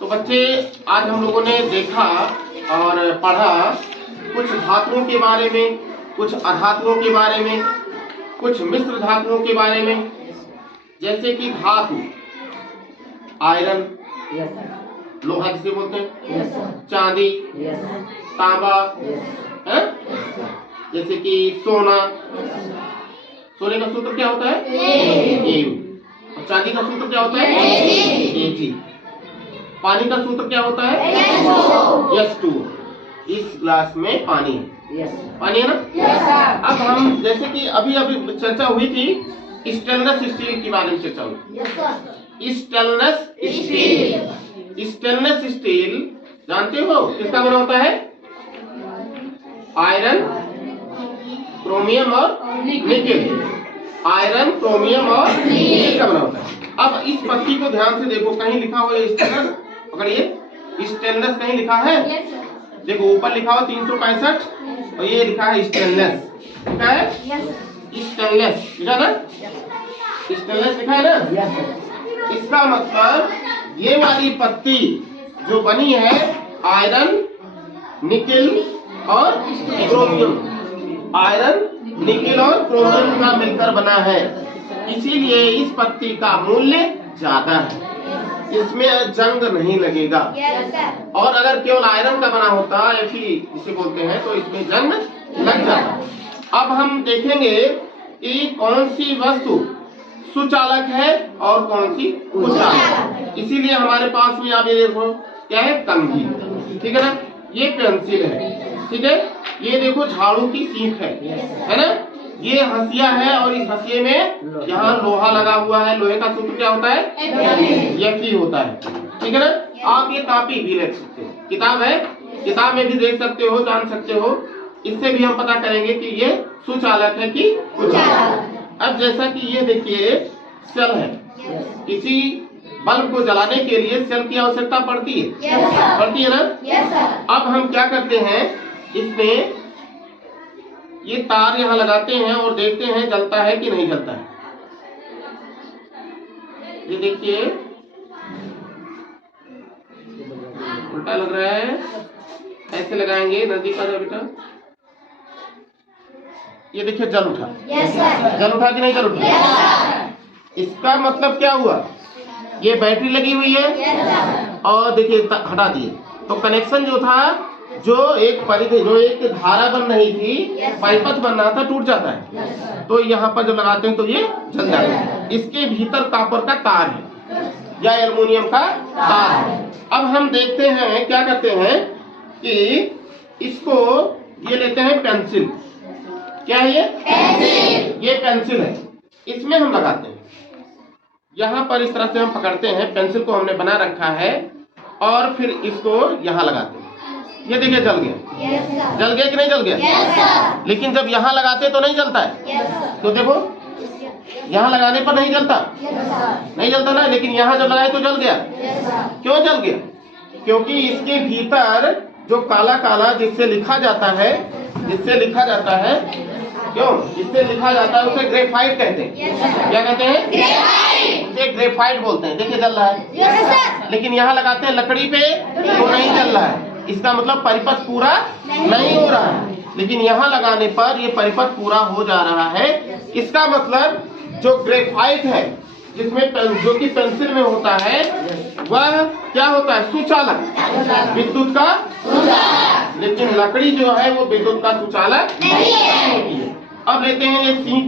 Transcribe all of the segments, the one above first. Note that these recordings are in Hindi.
तो बच्चे आज हम लोगों ने देखा और पढ़ा कुछ धातुओं के बारे में, कुछ अधातुओं के बारे में, कुछ मिश्र धातुओं के बारे में। जैसे कि धातु आयरन, लोहा जिसे बोलते हैं, चांदी, तांबा, है? जैसे कि सोना, सोने का सूत्र क्या होता है? AU। और चांदी का सूत्र क्या होता है? AG। पानी का सूत्र क्या होता है? H2। इस ग्लास में पानी है, पानी है ना? अब हम जैसे कि अभी अभी चर्चा हुई थी स्टेनलेस स्टील के बारे में चर्चा हुई। स्टेनलेस स्टील, स्टेनलेस स्टील जानते हो किसका बना होता है? आयरन, क्रोमियम और निकेल। आयरन, क्रोमियम और निकेल का बना होता है। अब इस पत्ती को ध्यान से देखो, कहीं लिखा हुआ है स्टेनलेस, पकड़िए, स्टेनलेस कहीं लिखा है? देखो ऊपर लिखा हुआ 365 और ये लिखा है स्टेनलेस। लिखा है स्टेनलेस, लिखा ना? स्टेनलेस लिखा है ना? इसका मतलब ये वाली पत्ती जो बनी है आयरन, निकेल और क्रोमियम, आयरन, निकेल और क्रोमियम का मिलकर बना है। इसीलिए इस पत्ती का मूल्य ज्यादा है, इसमें जंग नहीं लगेगा। और अगर केवल आयरन का बना होता Fe जिसे बोलते हैं तो इसमें जंग लग जाता। अब हम देखेंगे कि कौन सी वस्तु सुचालक है और कौन सी कुचालक। इसीलिए हमारे पास में आप ये देखो क्या है? कंघी, ठीक है ना? ये पेंसिल है, ठीक है? ये देखो झाड़ू की सीख है ना? ये हंसिया है और इस हंसिये में यहाँ लोहा लगा हुआ है। लोहे का सूत्र क्या होता है? Fe होता है, ठीक है ना? आप ये कॉपी भी ले सकते हो, किताब है, किताब में भी देख सकते हो, जान सकते हो। इससे भी हम पता करेंगे कि ये सुचालक है कि कुचालक। अब जैसा कि ये देखिए सेल है, किसी बल्ब को जलाने के लिए सेल की आवश्यकता पड़ती है, पड़ती है ना? अब हम क्या करते हैं, इसमें ये तार यहाँ लगाते हैं और देखते हैं जलता है कि नहीं जलता है। ये देखिए उल्टा लग रहा है, ऐसे लगाएंगे, नजदीक आ जाओ बेटा। ये देखिए जल उठा, जल उठा कि नहीं जल उठा? इसका मतलब क्या हुआ? ये बैटरी लगी हुई है और देखिए हटा दिए तो कनेक्शन जो था, जो एक परिधि, जो एक धारा बन रही थी, परिपथ बन रहा था, टूट जाता है। तो यहाँ पर जब लगाते हैं तो ये जल जाता है। इसके भीतर कॉपर का तार है या एल्युमिनियम का तार है। अब हम देखते हैं क्या करते हैं कि इसको ये लेते हैं पेंसिल। क्या है ये? पेंसिल। ये पेंसिल है, इसमें हम लगाते हैं। यहाँ पर इस तरह से हम पकड़ते हैं, पेंसिल को हमने बना रखा है और फिर इसको यहाँ लगाते हैं। ये देखिए जल गया, जल गया कि नहीं जल गया? लेकिन जब यहाँ लगाते तो नहीं जलता है। तो देखो यहाँ लगाने पर नहीं जलता, नहीं जलता ना, लेकिन यहाँ जब लगाए तो जल गया। क्यों जल गया? क्योंकि इसके भीतर जो काला काला जिससे लिखा जाता है, जिससे लिखा जाता है, क्यों जिससे लिखा जाता है उसे ग्रेफाइट कहते हैं। क्या कहते हैं? ग्रेफाइट। ग्रेफाइट बोलते हैं। देखिए जल रहा है, लेकिन यहाँ लगाते हैं लकड़ी पे तो नहीं जल रहा है। इसका मतलब परिपथ पूरा नहीं हो रहा है, लेकिन यहाँ लगाने पर ये परिपथ पूरा हो जा रहा है। इसका मतलब जो ग्रेफाइट है, जिसमें जो कि पेंसिल में होता है, वह क्या होता है? सुचालक, विद्युत का सुचालक। लेकिन लकड़ी जो है वो विद्युत का सुचालक नहीं है। अब लेते हैं ये सीख,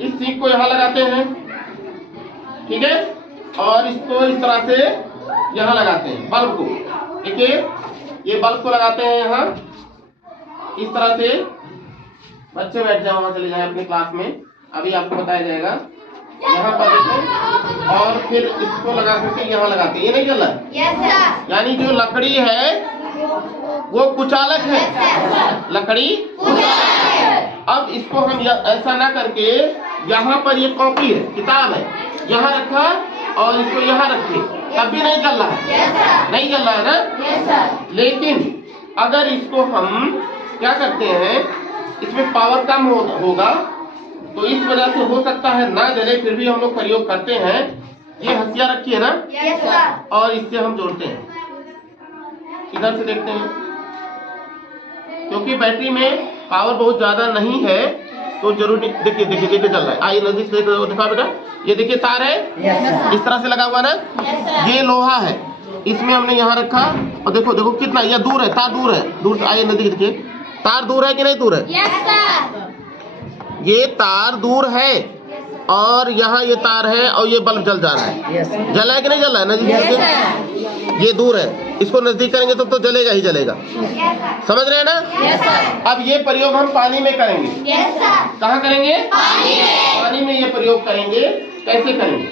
इस सीख को यहाँ लगाते हैं, ठीक है? और इसको इस तरह से यहाँ लगाते हैं बल्ब को। देखिए ये बल्ब को लगाते हैं यहाँ इस तरह से। बच्चे बैठ जाओ, वहां चले जाए अपनी क्लास में, अभी आपको बताया जाएगा। यहाँ पर देखो, और फिर इसको लगा करके यहाँ लगाते हैं। ये नहीं चल रहा है, यानी जो लकड़ी है वो कुचालक है, लकड़ी कुचालक है। अब इसको हम ऐसा ना करके, यहाँ पर ये कॉपी है, किताब है, यहाँ रखा और इसको यहाँ रखे, तब भी नहीं चल रहा है, नहीं चल रहा है ना। लेकिन अगर इसको हम क्या करते हैं, इसमें पावर कम होगा तो इस वजह से हो सकता है ना जले, फिर भी हम लोग प्रयोग करते हैं। ये हंसिया रखी है ना, यस सर। और इससे हम जोड़ते हैं। इधर से देखते हैं, क्योंकि बैटरी में पावर बहुत ज्यादा नहीं है तो जरूरी। देखिए देखिए देखिए चल रहा है, आइए नजदीक से दिखा बेटा। ये देखिए तार है, इस तरह से लगा हुआ ना, ये लोहा है, इसमें हमने यहाँ रखा और देखो देखो कितना ये दूर है, तार दूर है, दूर से आइए नजदीक देखिए, तार दूर है कि नहीं दूर है? Yes sir. ये तार दूर है और यहाँ ये तार है और ये बल्ब जल जा रहा है। जला है कि नहीं जल रहा है? नजदीक से ये दूर है, इसको नजदीक करेंगे तो जलेगा ही जलेगा। समझ रहे हैं ना? Yes sir. अब ये प्रयोग हम पानी में करेंगे। Yes sir. कहाँ करेंगे? पानी में। पानी में ये प्रयोग करेंगे। कैसे करेंगे?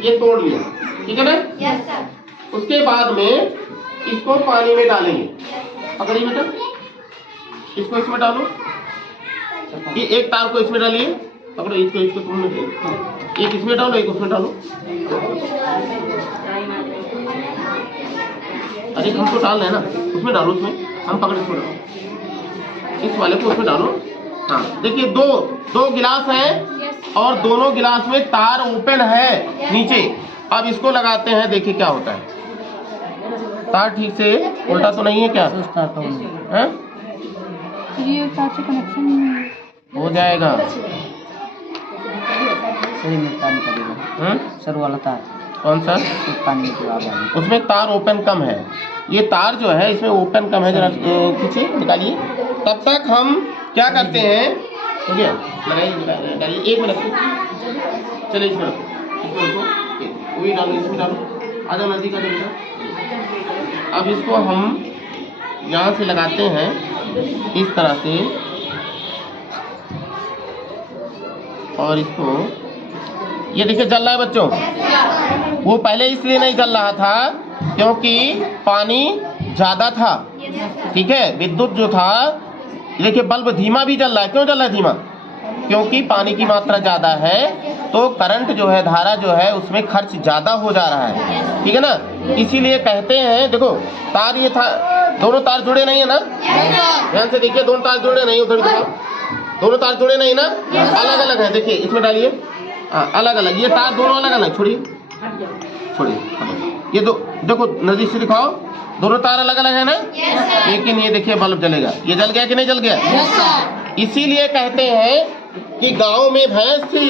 ये तोड़ लिया, ठीक है ना? Yes sir. उसके बाद में इसको पानी में डालेंगे। पकड़िए बेटा, इसको इसमें डालो, ये एक तार को इसमें डालिए, पकड़ो इसको, इसको तुम एक इसमें डालो, एक उसमें डालो। अरे हमको डाल रहे हैं ना, उसमें डालो, उसमें हम पकड़ इसमें डालो, इस वाले को उसमें डालो। हाँ देखिए, दो गिलास है और दोनों गिलास में तार ओपन है नीचे। अब इसको लगाते हैं, देखिए क्या होता है। तार ठीक से उल्टा तो नहीं है क्या? है? ये तार से कनेक्शन नहीं है। हो जाएगा। सही में पानी करेगा सर वाला तार। कौन सा? पानी की आवाज आ रही। उसमें तार ओपन कम है, ये तार जो है इसमें ओपन कम है, जरा खींचिए निकालिए। तब तक हम क्या करते हैं, ठीक है, लगाइए, एक मिनट चलिए, इसमें रखो, वही डालो, इसमें डालो, आ जाओ नजदीक, आ जाओ बेटा। अब इसको हम यहाँ से लगाते हैं इस तरह से, और इसको ये देखिए जल रहा है बच्चों। वो पहले इसलिए नहीं जल रहा था क्योंकि पानी ज्यादा था, ठीक है। विद्युत जो था, देखिए बल्ब धीमा भी जल रहा है। क्यों जल रहा है धीमा? क्योंकि पानी की मात्रा ज्यादा है, तो करंट जो है, धारा जो है, उसमें खर्च ज्यादा हो जा रहा है, ठीक है ना। इसीलिए कहते हैं, देखो तार ये था, दोनों तार जुड़े नहीं है ना, ध्यान से देखिए, दोनों तार जुड़े नहीं, उधर देखो, दोनों तार जुड़े नहीं ना, अलग अलग है। देखिए इसमें डालिए, अलग अलग, ये तार दोनों अलग अलग, छोड़िए छोड़िए, ये दो देखो नजदीक से दिखाओ, दोनों तार अलग अलग है ना, लेकिन ये देखिए बल्ब जलेगा। ये जल गया कि नहीं जल गया? इसीलिए कहते हैं कि गांव में भैंस थी,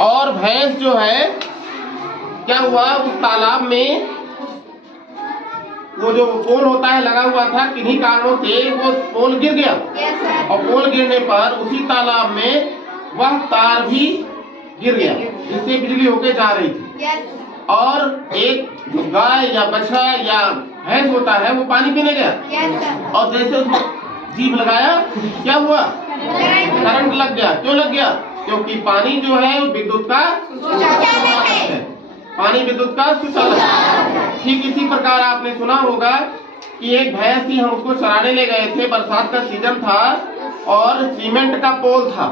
और भैंस जो है क्या हुआ, उस तालाब में वो जो पोल होता है लगा हुआ था, किन्हीं कारणों से वो पोल गिर गया, और पोल गिरने पर उसी तालाब में वह तार भी गिर गया, जिससे बिजली होके जा रही थी। और एक गाय या बछड़ा या भैंस होता है, वो पानी पीने गया, और जैसे उसमें जीभ लगाया, क्या हुआ, करंट लग गया। क्यों लग गया? क्योंकि पानी जो है विद्युत का है, पानी विद्युत का सुचालक है। ठीक इसी प्रकार आपने सुना होगा कि एक भैंस थी, हम उसको चराने ले गए थे, बरसात का सीजन था, और सीमेंट का पोल था,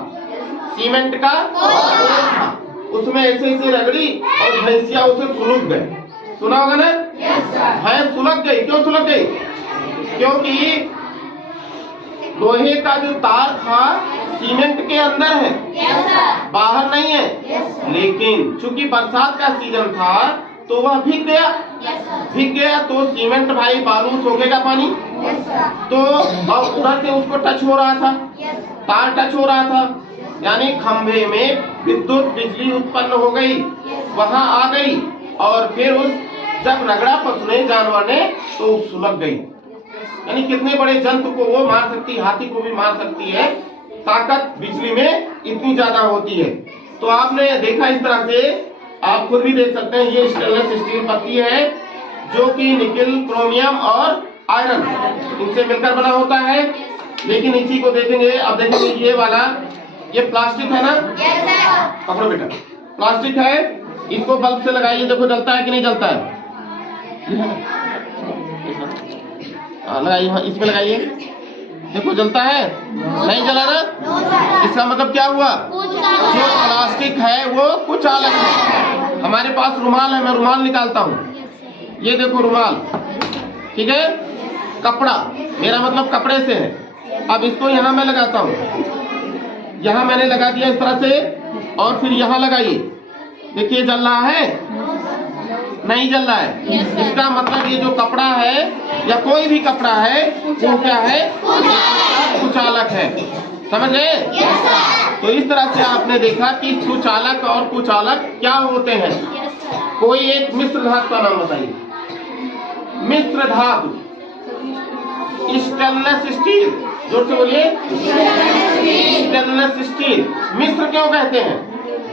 सीमेंट का पोल था, उसमें ऐसे ऐसे रगड़ी और भैंसिया उसे सुलग गए। सुना होगा ना? भैंस सुलग गई। क्यों सुलग गई? क्योंकि लोहे का जो तार था सीमेंट के अंदर है, बाहर नहीं है। लेकिन चूंकि बरसात का सीजन था तो वह भीग गया, भीग गया तो सीमेंट भाई बालू सोखेगा पानी, तो और उधर से उसको टच हो रहा था, तार टच हो रहा था, यानी खंभे में विद्युत बिजली उत्पन्न हो गई, वहां आ गई, और फिर उस जब रगड़ा पशु ने, जानवर ने, तो सुलग गई। यानी कितने बड़े जंतु को वो मार सकती है, हाथी को भी मार सकती है, ताकत बिजली में इतनी ज्यादा होती है। तो आपने देखा इस तरह से, आप खुद भी देख सकते हैं, ये स्टेनलेस स्टील पत्ती है जो कि निकेल, क्रोमियम और आयरन इनसे मिलकर बना होता है। लेकिन इसी को देखेंगे, अब देखेंगे ये वाला, ये प्लास्टिक है ना, पकड़ो बेटा, प्लास्टिक है, इसको बल्ब से लगाइए, देखो जलता है कि नहीं जलता है। लगाइए, हाँ इसमें लगाइए, देखो जलता है, नहीं जला ना। इसका मतलब क्या हुआ, जो प्लास्टिक है वो कुछ अलग है। हमारे पास रुमाल है, मैं रुमाल निकालता हूँ, ये देखो रुमाल, ठीक है, कपड़ा, मेरा मतलब कपड़े से है। अब इसको यहाँ मैं लगाता हूँ, यहाँ मैंने लगा दिया इस तरह से, और फिर यहाँ लगाइए, देखिए जल रहा है, नहीं जल रहा है। इसका मतलब ये जो कपड़ा है या कोई भी कपड़ा है वो क्या है, सुचालक है। समझ गए? तो इस तरह से आपने देखा कि सुचालक और कुचालक क्या होते हैं। कोई एक मिश्र धातु का नाम बताइए। मिश्र धातु, स्टेनलेस स्टील, जोर से बोलिए, स्टेनलेस स्टील। मिश्र क्यों कहते हैं?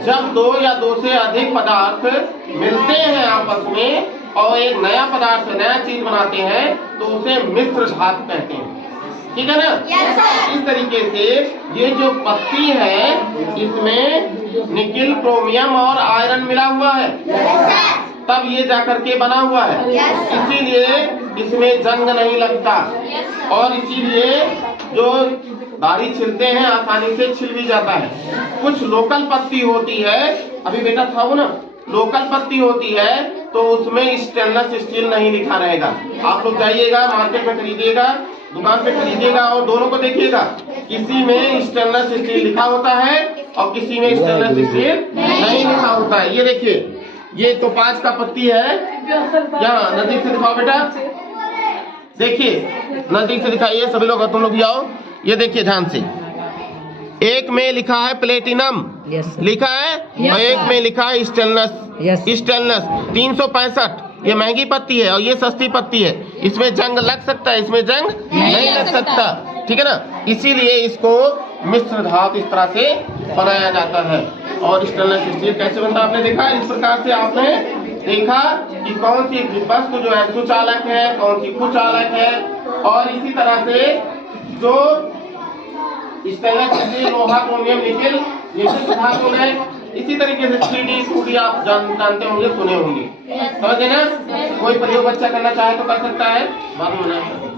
जब दो या दो से अधिक पदार्थ मिलते हैं आपस में और एक नया पदार्थ, नया चीज बनाते हैं तो उसे मिश्र धातु कहते हैं। ठीक है ना? इस तरीके से ये जो पत्ती है इसमें निकिल, क्रोमियम और आयरन मिला हुआ है, तब ये जाकर के बना हुआ है। इसीलिए इसमें जंग नहीं लगता और इसीलिए जो दाढ़ी छिलते हैं आसानी से छिल भी जाता है। कुछ लोकल पत्ती होती है, अभी बेटा था वो ना, लोकल पत्ती होती है तो उसमें स्टेनलेस स्टील नहीं लिखा रहेगा। आप लोग जाइएगा मार्केट में खरीदिएगा, दुकान पे खरीदिएगा और दोनों को देखिएगा, किसी में स्टेनलेस स्टील लिखा होता है और किसी में स्टेनलेस स्टील नहीं लिखा होता है। ये देखिए, ये तोपाज का पत्ती है, यहाँ नजदीक से दिखाओ बेटा, देखिए नजदीक से दिखाइए सभी लोग, तुम लोग भी आओ। ये देखिए ध्यान से, एक में लिखा है प्लेटिनम, लिखा है, और एक में लिखा है स्टेनलेस। स्टेनलेस 365, ये महंगी पत्ती है और ये सस्ती पत्ती है। इसमें जंग लग सकता है, इसमें जंग नहीं लग सकता। ठीक है ना? इसीलिए इसको मिश्र धातु इस तरह से बनाया जाता है। और स्टेनलेस स्टील कैसे बनता है आपने देखा। इस प्रकार से आपने देखा कि कौन सी वस्तु जो है सुचालक है, कौन सी कुचालक है। और इसी तरह से जो स्टेनलेस स्टील, लोहा, क्रोमियम, निकेल, ये मिश्र धातु है। इसी तरीके से 3D 2D आप जानते होंगे, सुने होंगे। समझे ना? कोई प्रयोग बच्चा करना चाहे तो कर सकता है, बाद में